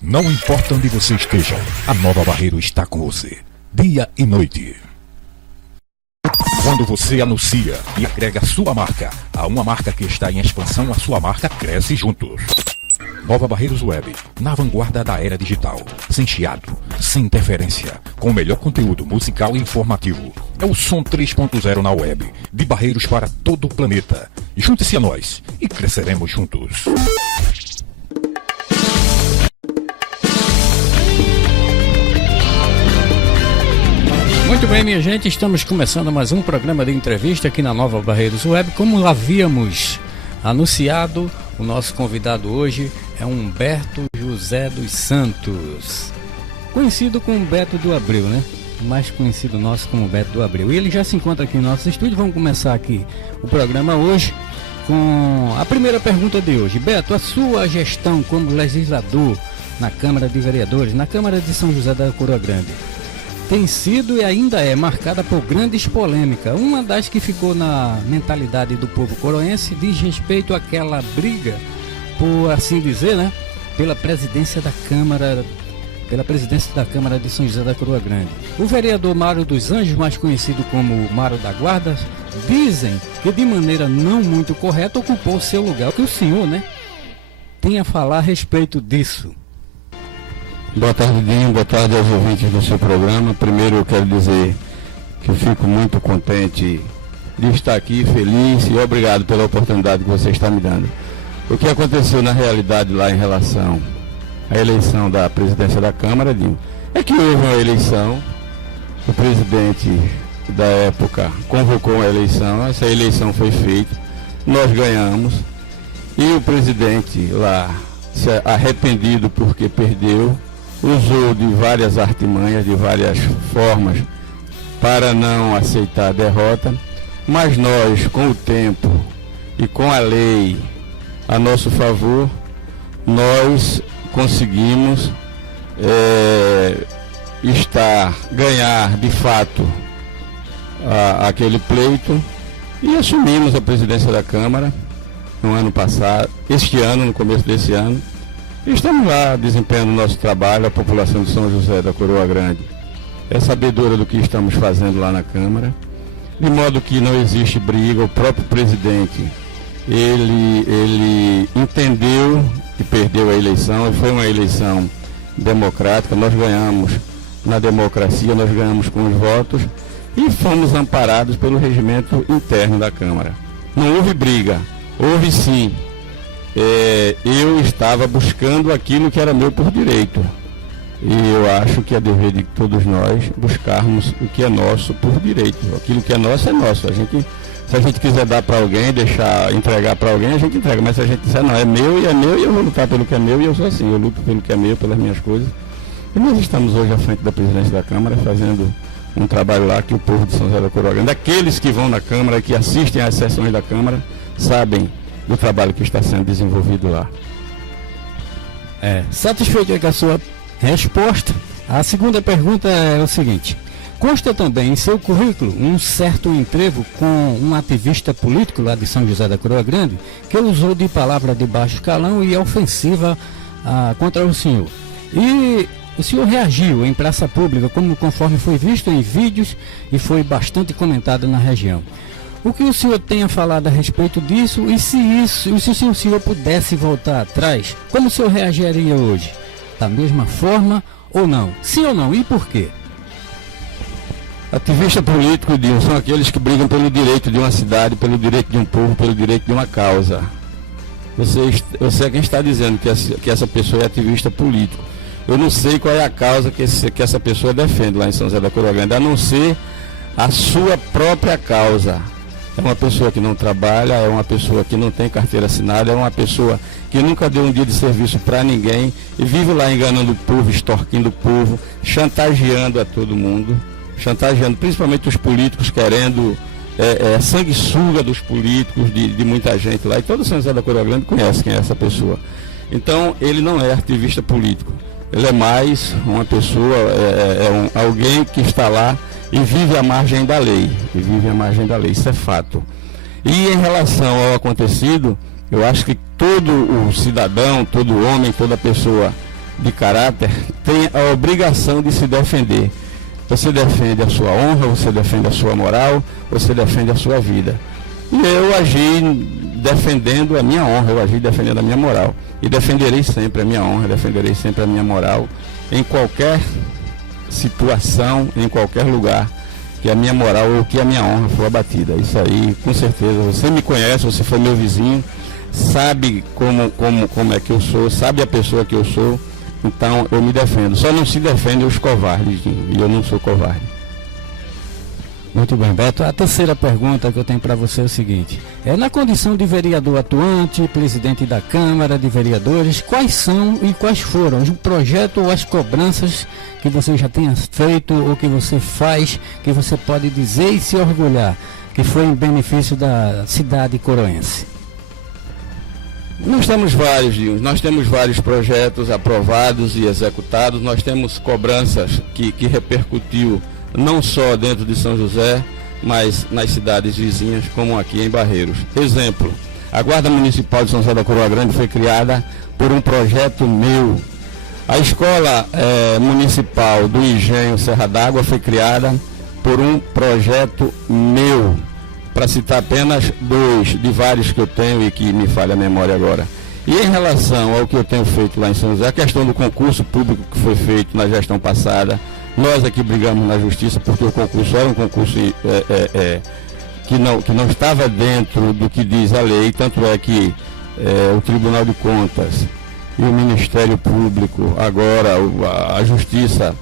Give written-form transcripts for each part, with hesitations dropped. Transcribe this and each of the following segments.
Não importa onde você esteja, a Nova Barreiro está com você, dia e noite. Quando você anuncia e agrega sua marca a uma marca que está em expansão, a sua marca cresce juntos. Nova Barreiros Web, na vanguarda da era digital, sem chiado, sem interferência, com o melhor conteúdo musical e informativo. É o som 3.0 na web, de Barreiros para todo o planeta. Junte-se a nós e cresceremos juntos. Muito bem, minha gente, estamos começando mais um programa de entrevista aqui na Nova Barreiros Web. Como havíamos anunciado, o nosso convidado hoje é Humberto José dos Santos, conhecido como Beto do Abreu, né? Mais conhecido nosso como Beto do Abreu. E ele já se encontra aqui no nosso estúdio. Vamos começar aqui o programa hoje com a primeira pergunta de hoje. Beto, a sua gestão como legislador na Câmara de Vereadores, na Câmara de São José da Coroa Grande, tem sido e ainda é marcada por grandes polêmicas. Uma das que ficou na mentalidade do povo coroense diz respeito àquela briga, por assim dizer, né, pela presidência da Câmara de São José da Coroa Grande. O vereador Mário dos Anjos, mais conhecido como Mário da Guarda, dizem que de maneira não muito correta ocupou seu lugar. O que o senhor, né, tem a falar a respeito disso? Boa tarde, Dinho. Boa tarde aos ouvintes do seu programa. Primeiro eu quero dizer que eu fico muito contente de estar aqui, feliz e obrigado pela oportunidade que você está me dando. O que aconteceu na realidade lá em relação à eleição da presidência da Câmara, Dinho, é que houve uma eleição, o presidente da época convocou a eleição, essa eleição foi feita, nós ganhamos e o presidente lá, se arrependido porque perdeu, usou de várias artimanhas, de várias formas para não aceitar a derrota, mas nós, com o tempo e com a lei a nosso favor, nós conseguimos ganhar de fato aquele pleito e assumimos a presidência da Câmara no ano passado, este ano, no começo desse ano. Estamos lá desempenhando o nosso trabalho, a população de São José da Coroa Grande é sabedora do que estamos fazendo lá na Câmara, de modo que não existe briga. O próprio presidente, ele entendeu que perdeu a eleição, e foi uma eleição democrática, nós ganhamos na democracia, nós ganhamos com os votos e fomos amparados pelo regimento interno da Câmara. Não houve briga, houve sim. Eu estava buscando aquilo que era meu por direito. E eu acho que é dever de todos nós buscarmos o que é nosso por direito. Aquilo que é nosso é nosso. Se a gente quiser dar para alguém, entregar para alguém, a gente entrega. Mas se a gente disser, não, é meu e eu vou lutar pelo que é meu, e eu sou assim, eu luto pelo que é meu, pelas minhas coisas. E nós estamos hoje à frente da presidência da Câmara, fazendo um trabalho lá que o povo de São José da Coroa Grande, aqueles que vão na Câmara, que assistem às sessões da Câmara, sabem do trabalho que está sendo desenvolvido lá. Satisfeito com a sua resposta, a segunda pergunta é o seguinte: consta também em seu currículo um certo entrevo com um ativista político lá de São José da Coroa Grande, que usou de palavra de baixo calão e ofensiva contra o senhor. E o senhor reagiu em praça pública, conforme foi visto em vídeos e foi bastante comentado na região. O que o senhor tem a falar a respeito disso, e se o senhor pudesse voltar atrás, como o senhor reagiria hoje? Da mesma forma ou não? Sim ou não? E por quê? Ativista político, Dinho, são aqueles que brigam pelo direito de uma cidade, pelo direito de um povo, pelo direito de uma causa. Você é quem está dizendo que essa pessoa é ativista político. Eu não sei qual é a causa que essa pessoa defende lá em São José da Coroa Grande, a não ser a sua própria causa. É uma pessoa que não trabalha, é uma pessoa que não tem carteira assinada, é uma pessoa que nunca deu um dia de serviço para ninguém e vive lá enganando o povo, extorquindo o povo, chantageando a todo mundo, chantageando principalmente os políticos, querendo sanguessuga dos políticos, de muita gente lá. E todo São José da Coroa Grande conhece quem é essa pessoa. Então, ele não é ativista político. Ele é mais uma pessoa, alguém que está lá e vive à margem da lei. Isso é fato. E em relação ao acontecido, eu acho que todo o cidadão, todo homem, toda pessoa de caráter tem a obrigação de se defender. Você defende a sua honra, você defende a sua moral, você defende a sua vida. E eu agi defendendo a minha honra, eu agi defendendo a minha moral. E defenderei sempre a minha honra, defenderei sempre a minha moral, em qualquer situação, em qualquer lugar que a minha moral ou que a minha honra for abatida. Isso aí, com certeza, você me conhece, você foi meu vizinho, sabe como é que eu sou, sabe a pessoa que eu sou, então eu me defendo. Só não se defendem os covardes, e eu não sou covarde. Muito bem, Beto. A terceira pergunta que eu tenho para você é o seguinte: na condição de vereador atuante, presidente da Câmara de Vereadores, quais são e quais foram os projetos ou as cobranças que você já tenha feito ou que você faz, que você pode dizer e se orgulhar que foi em benefício da cidade coroense? Nós temos vários, Dinho. Nós temos vários projetos aprovados e executados. Nós temos cobranças que repercutiu não só dentro de São José, mas nas cidades vizinhas, como aqui em Barreiros. Exemplo, a Guarda Municipal de São José da Coroa Grande foi criada por um projeto meu. A Escola Municipal do Engenho Serra d'Água foi criada por um projeto meu, para citar apenas dois de vários que eu tenho e que me falha a memória agora. E em relação ao que eu tenho feito lá em São José, a questão do concurso público que foi feito na gestão passada, nós aqui brigamos na justiça porque o concurso era um concurso que não estava dentro do que diz a lei, tanto é que o Tribunal de Contas e o Ministério Público, agora a Justiça,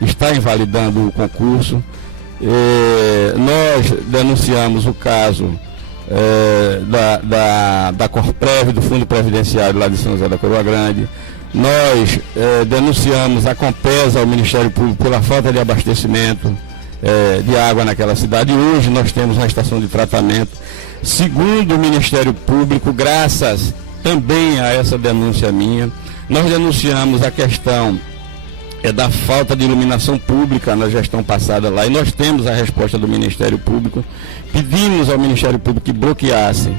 está invalidando o concurso. Nós denunciamos o caso da Corprev, do Fundo Previdenciário lá de São José da Coroa Grande. Nós denunciamos a Compesa ao Ministério Público pela falta de abastecimento de água naquela cidade. E hoje nós temos uma estação de tratamento. Segundo o Ministério Público, graças também a essa denúncia minha, nós denunciamos a questão da falta de iluminação pública na gestão passada lá, e nós temos a resposta do Ministério Público. Pedimos ao Ministério Público que bloqueasse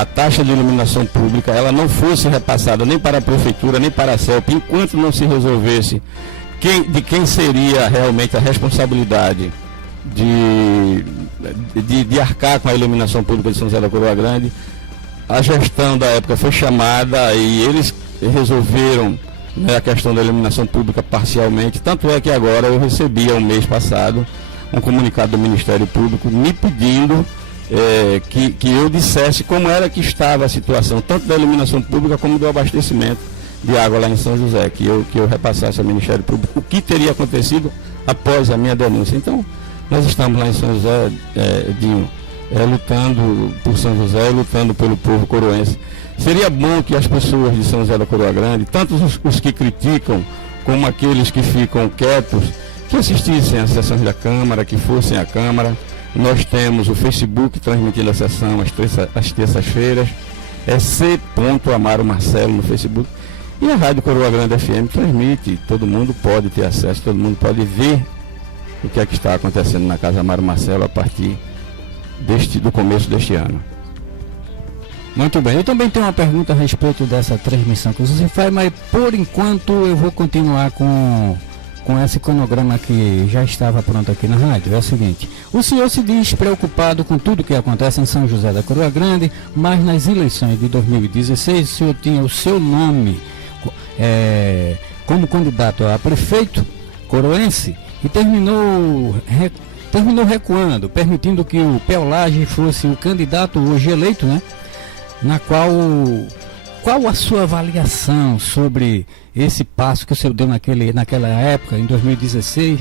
a taxa de iluminação pública, ela não fosse repassada nem para a Prefeitura, nem para a CELP, enquanto não se resolvesse de quem seria realmente a responsabilidade de arcar com a iluminação pública de São José da Coroa Grande. A gestão da época foi chamada e eles resolveram a questão da iluminação pública parcialmente, tanto é que agora eu recebi, um mês passado, um comunicado do Ministério Público me pedindo que eu dissesse como era que estava a situação, tanto da iluminação pública como do abastecimento de água lá em São José, que eu repassasse ao Ministério Público o que teria acontecido após a minha denúncia. Então, nós estamos lá em São José, Dinho, lutando por São José, lutando pelo povo coroense. Seria bom que as pessoas de São José da Coroa Grande, tanto os que criticam, como aqueles que ficam quietos, que assistissem às sessões da Câmara, que fossem à Câmara. Nós temos o Facebook transmitindo a sessão às terças-feiras, C.Amaro Marcelo no Facebook, e a Rádio Coroa Grande FM transmite, todo mundo pode ter acesso, todo mundo pode ver o que é que está acontecendo na Casa Amaro Marcelo a partir do começo deste ano. Muito bem, eu também tenho uma pergunta a respeito dessa transmissão que você faz, mas por enquanto eu vou continuar com esse cronograma que já estava pronto aqui na rádio. É o seguinte: o senhor se diz preocupado com tudo que acontece em São José da Coroa Grande, mas nas eleições de 2016 o senhor tinha o seu nome como candidato a prefeito coroense e terminou recuando, permitindo que o Peolage fosse o candidato hoje eleito, né? Na qual a sua avaliação sobre esse passo que o senhor deu naquela época, em 2016,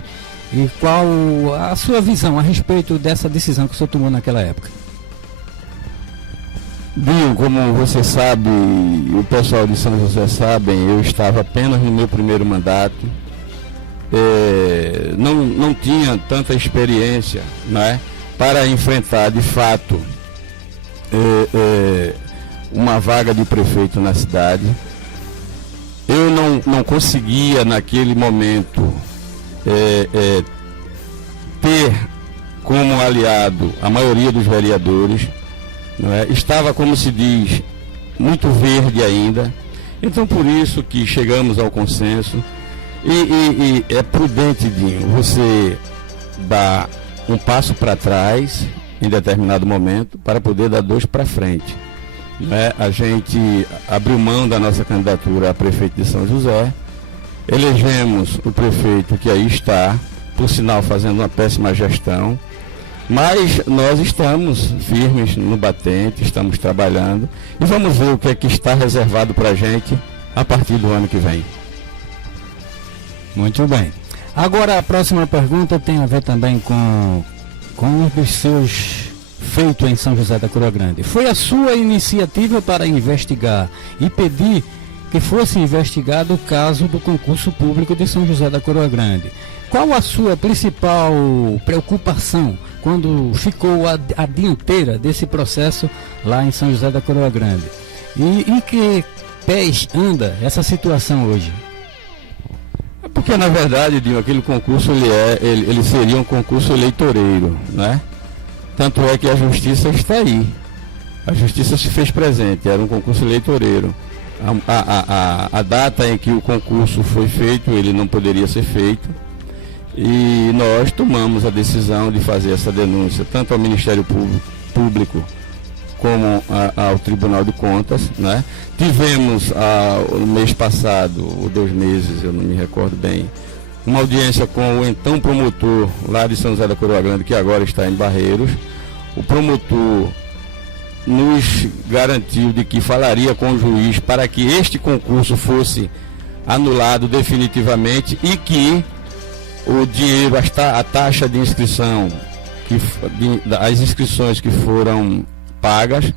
e qual a sua visão a respeito dessa decisão que o senhor tomou naquela época? Binho, como você sabe, o pessoal de São José sabem, eu estava apenas no meu primeiro mandato, não tinha tanta experiência, né, para enfrentar de fato uma vaga de prefeito na cidade. Eu não conseguia naquele momento ter como aliado a maioria dos vereadores, não é? Estava, como se diz, muito verde ainda. Então, por isso que chegamos ao consenso. E é prudente, Dinho, você dar um passo para trás em determinado momento para poder dar 2 para frente. A gente abriu mão da nossa candidatura a prefeito de São José, elegemos o prefeito que aí está, por sinal fazendo uma péssima gestão, mas nós estamos firmes no batente, estamos trabalhando e vamos ver o que é que está reservado para a gente a partir do ano que vem. Muito bem. Agora a próxima pergunta tem a ver também com um dos seus feitos em São José da Coroa Grande. Foi a sua iniciativa para investigar e pedir que fosse investigado o caso do concurso público de São José da Coroa Grande. Qual a sua principal preocupação quando ficou a dianteira desse processo lá em São José da Coroa Grande? E em que pés anda essa situação hoje? Porque na verdade, Dinho, aquele concurso ele seria um concurso eleitoreiro, né? Tanto é que a justiça está aí. A justiça se fez presente, era um concurso eleitoreiro. A data em que o concurso foi feito, ele não poderia ser feito. E nós tomamos a decisão de fazer essa denúncia, tanto ao Ministério Público como ao Tribunal de Contas, né? Tivemos no mês passado, ou 2 meses, eu não me recordo bem, uma audiência com o então promotor lá de São José da Coroa Grande, que agora está em Barreiros. O promotor nos garantiu de que falaria com o juiz para que este concurso fosse anulado definitivamente e que o dinheiro, a taxa de inscrição, as inscrições que foram pagas,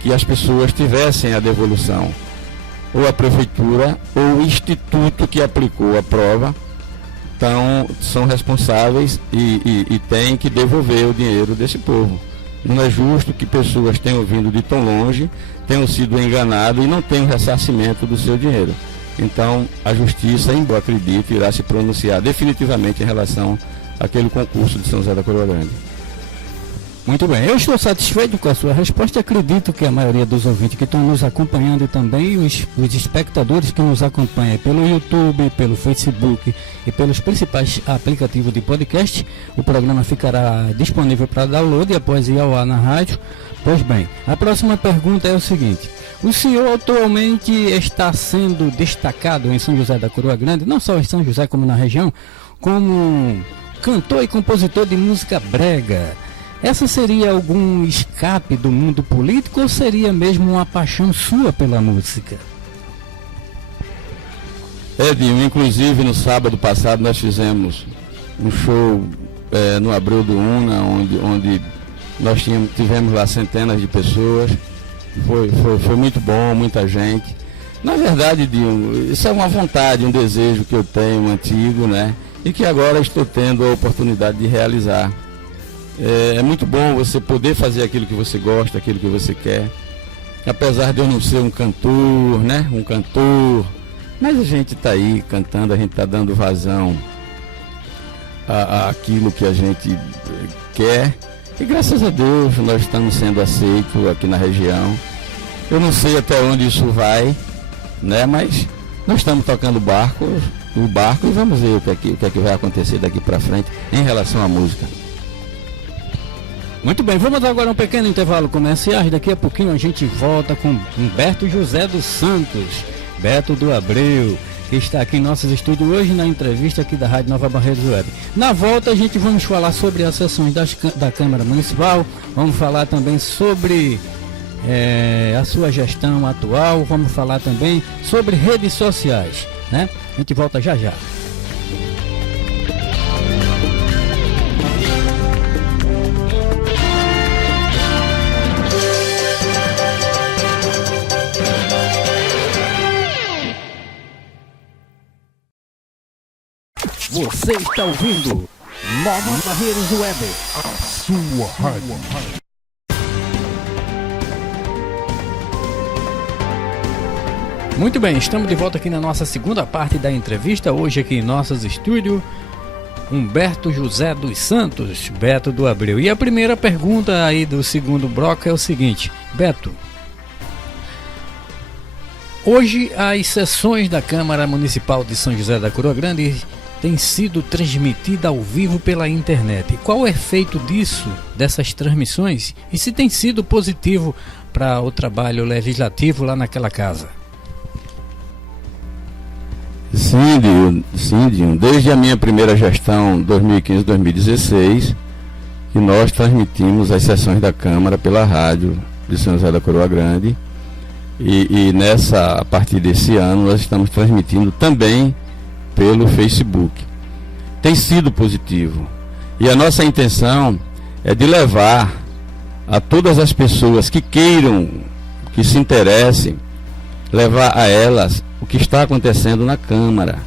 que as pessoas tivessem a devolução, ou a prefeitura ou o instituto que aplicou a prova, então são responsáveis e têm que devolver o dinheiro desse povo. Não é justo que pessoas tenham vindo de tão longe, tenham sido enganadas e não tenham ressarcimento do seu dinheiro. Então a justiça, embora acredite, irá se pronunciar definitivamente em relação àquele concurso de São José da Coroa Grande. Muito bem, eu estou satisfeito com a sua resposta e acredito que a maioria dos ouvintes que estão nos acompanhando e também os espectadores que nos acompanham pelo YouTube, pelo Facebook e pelos principais aplicativos de podcast, o programa ficará disponível para download e após ir ao ar na rádio. Pois bem, a próxima pergunta é o seguinte: o senhor atualmente está sendo destacado em São José da Coroa Grande, não só em São José como na região, como cantor e compositor de música brega. Essa seria algum escape do mundo político ou seria mesmo uma paixão sua pela música? Edinho, inclusive no sábado passado nós fizemos um show no Abreu do Una, onde nós tivemos lá centenas de pessoas. Foi muito bom, muita gente. Na verdade, Edinho, isso é uma vontade, um desejo que eu tenho antigo, né? E que agora estou tendo a oportunidade de realizar. É muito bom você poder fazer aquilo que você gosta, aquilo que você quer. Apesar de eu não ser um cantor, né? Um cantor, mas a gente está aí cantando, a gente está dando vazão àquilo que a gente quer. E graças a Deus nós estamos sendo aceitos aqui na região. Eu não sei até onde isso vai, né? Mas nós estamos tocando o barco e vamos ver o que é que vai acontecer daqui para frente em relação à música. Muito bem, vamos agora um pequeno intervalo comercial. Daqui a pouquinho a gente volta com Humberto José dos Santos, Beto do Abreu, que está aqui em nossos estúdios hoje na entrevista aqui da Rádio Nova Barreiros Web. Na volta a gente vamos falar sobre as sessões da Câmara Municipal, vamos falar também sobre a sua gestão atual, vamos falar também sobre redes sociais, né? A gente volta já já. Você está ouvindo Nova Barreiros Web, a sua rádio. Muito bem, estamos de volta aqui na nossa segunda parte da entrevista. Hoje aqui em nossos estúdios, Humberto José dos Santos, Beto do Abreu. E a primeira pergunta aí do segundo bloco é o seguinte: Beto, Hoje, as sessões da Câmara Municipal de São José da Coroa Grande têm sido transmitidas ao vivo pela internet. Qual o efeito dessas transmissões? E se tem sido positivo para o trabalho legislativo lá naquela casa? Sim, Dinho. Desde a minha primeira gestão, 2015-2016, que nós transmitimos as sessões da Câmara pela rádio de São José da Coroa Grande. E a partir desse ano, nós estamos transmitindo também pelo Facebook. Tem sido positivo. E a nossa intenção é de levar a todas as pessoas que queiram, que se interessem, levar a elas o que está acontecendo na Câmara.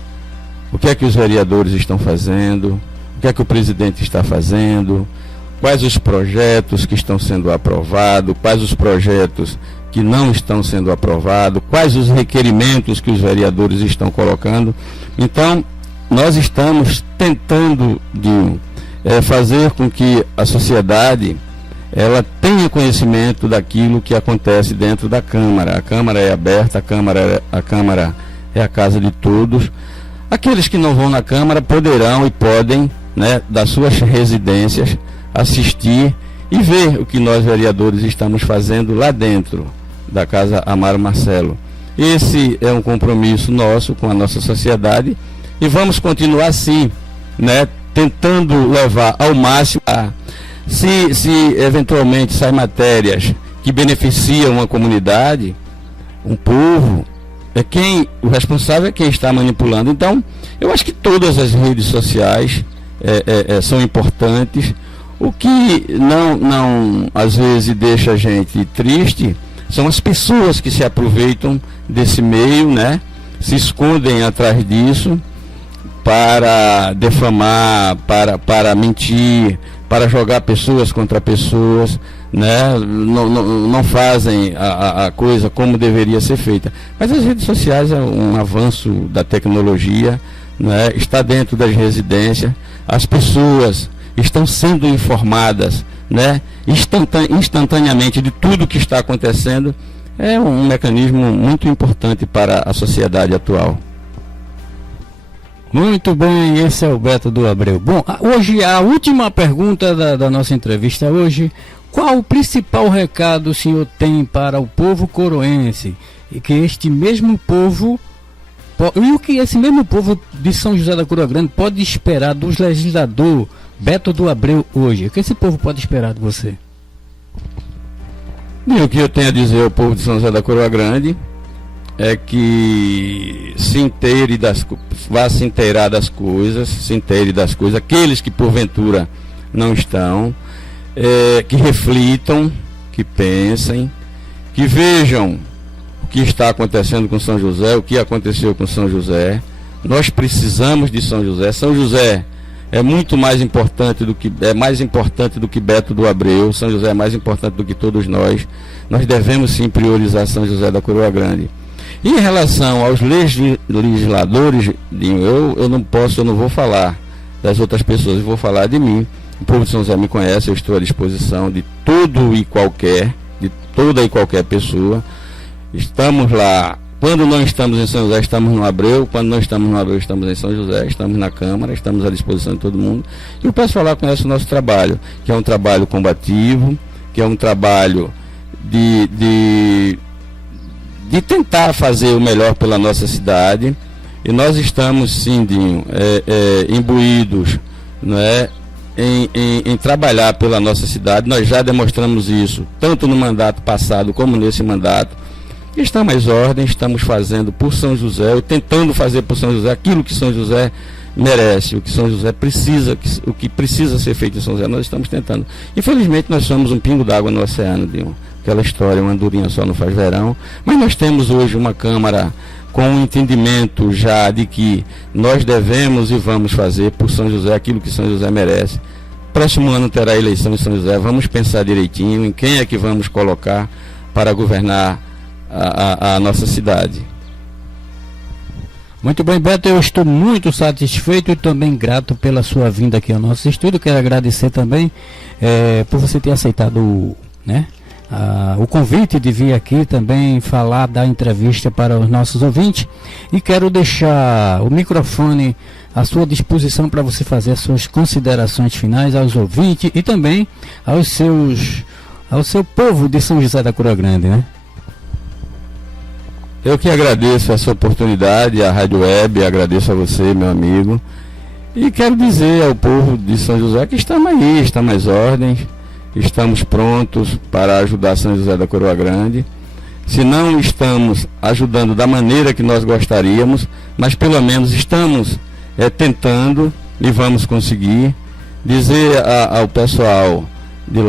O que é que os vereadores estão fazendo, o que é que o presidente está fazendo, quais os projetos que estão sendo aprovados, quais os projetos que não estão sendo aprovados, quais os requerimentos que os vereadores estão colocando. Então, nós estamos tentando fazer com que a sociedade ela tenha conhecimento daquilo que acontece dentro da Câmara. A Câmara é aberta, a Câmara é a casa de todos. Aqueles que não vão na Câmara poderão e podem, né, das suas residências, assistir e ver o que nós vereadores estamos fazendo lá dentro da Casa Amaro Marcelo. Esse é um compromisso nosso com a nossa sociedade e vamos continuar assim, né, tentando levar ao máximo se eventualmente saem matérias que beneficiam uma comunidade, um povo, o responsável é quem está manipulando. Então, eu acho que todas as redes sociais são importantes. O que não às vezes deixa a gente triste são as pessoas que se aproveitam desse meio, né? Se escondem atrás disso para defamar, para mentir, para jogar pessoas contra pessoas, né? Não fazem a coisa como deveria ser feita. Mas as redes sociais é um avanço da tecnologia, né? Está dentro das residências, as pessoas estão sendo informadas, né, instantaneamente de tudo que está acontecendo. É um mecanismo muito importante para a sociedade atual. Muito bem, esse é o Beto do Abreu. Bom, hoje a última pergunta da nossa entrevista hoje: qual o principal recado o senhor tem para o povo coroense e que este mesmo povo e o que esse mesmo povo de São José da Coroa Grande pode esperar do legislador Beto do Abreu hoje? O que esse povo pode esperar de você? E o que eu tenho a dizer ao povo de São José da Coroa Grande é que vá se inteirar das coisas, aqueles que porventura não estão, que reflitam, que pensem, que vejam o que está acontecendo com São José, o que aconteceu com São José. Nós precisamos de São José. São José é muito mais importante mais importante do que Beto do Abreu. São José é mais importante do que todos nós. Nós devemos sim priorizar São José da Coroa Grande. E em relação aos legisladores, eu não vou falar das outras pessoas, eu vou falar de mim. O povo de São José me conhece, eu estou à disposição de toda e qualquer pessoa. Estamos lá. Quando não estamos em São José, estamos no Abreu. Quando não estamos no Abreu, estamos em São José. Estamos na Câmara, estamos à disposição de todo mundo. E o pessoal lá conhece o nosso trabalho, que é um trabalho combativo, que é um trabalho de tentar fazer o melhor pela nossa cidade. E nós estamos, sim, Dinho, imbuídos, não é, em trabalhar pela nossa cidade. Nós já demonstramos isso, tanto no mandato passado como nesse mandato. Estamos às ordens, estamos fazendo por São José, tentando fazer por São José aquilo que São José merece, o que São José precisa, o que precisa ser feito em São José, nós estamos tentando. Infelizmente nós somos um pingo d'água no oceano, Dinho. Aquela história, uma andorinha só não faz verão, mas nós temos hoje uma Câmara com um entendimento já de que nós devemos e vamos fazer por São José aquilo que São José merece. Próximo ano terá eleição em São José, vamos pensar direitinho em quem é que vamos colocar para governar a nossa cidade. Muito bem, Beto, eu estou muito satisfeito e também grato pela sua vinda aqui ao nosso estúdio. Quero agradecer também por você ter aceitado, né, o convite de vir aqui também falar da entrevista para os nossos ouvintes, e quero deixar o microfone à sua disposição para você fazer as suas considerações finais aos ouvintes e também ao seu povo de São José da Coroa Grande, né? Eu que agradeço essa oportunidade, a Rádio Web, agradeço a você, meu amigo, e quero dizer ao povo de São José que estamos aí, estamos às ordens, estamos prontos para ajudar São José da Coroa Grande. Se não estamos ajudando da maneira que nós gostaríamos, mas pelo menos estamos tentando e vamos conseguir. Dizer ao pessoal de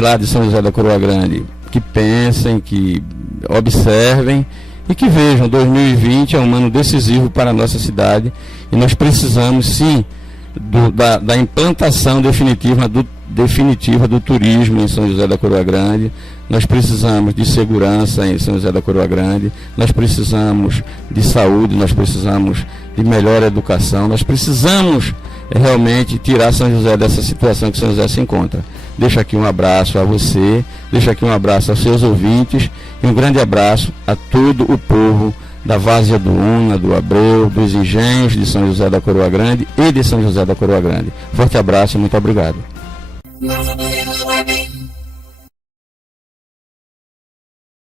lá de São José da Coroa Grande que pensem, que observem e que vejam, 2020 é um ano decisivo para a nossa cidade e nós precisamos sim da implantação definitiva do turismo em São José da Coroa Grande. Nós precisamos de segurança em São José da Coroa Grande, nós precisamos de saúde, nós precisamos de melhor educação, nós precisamos realmente tirar São José dessa situação que São José se encontra. Deixo aqui um abraço a você, deixo aqui um abraço aos seus ouvintes e um grande abraço a todo o povo da Várzea do Una, do Abreu, dos Engenhos de São José da Coroa Grande e de São José da Coroa Grande. Forte abraço e muito obrigado.